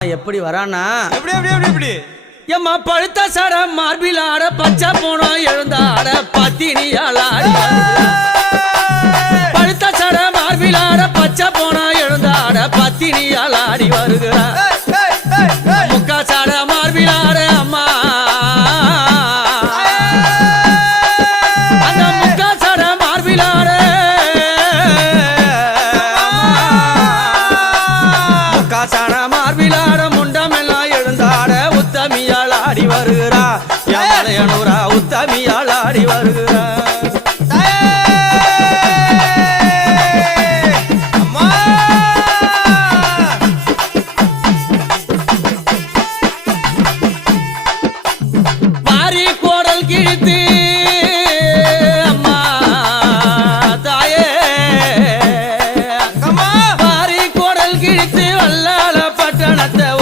எப்படி வரானா எப்படி எப்படி எப்படி எப்படி எம்மா பழுத்த சட மார்பில் ஆட பச்சை போனோம் எழுந்தாட பத்தினியால் ஆடி பழுத்த சட மார்பில் ஆட பச்சை போனோம் எழுந்தாட பத்தினியால் ஆடி வருகிறார்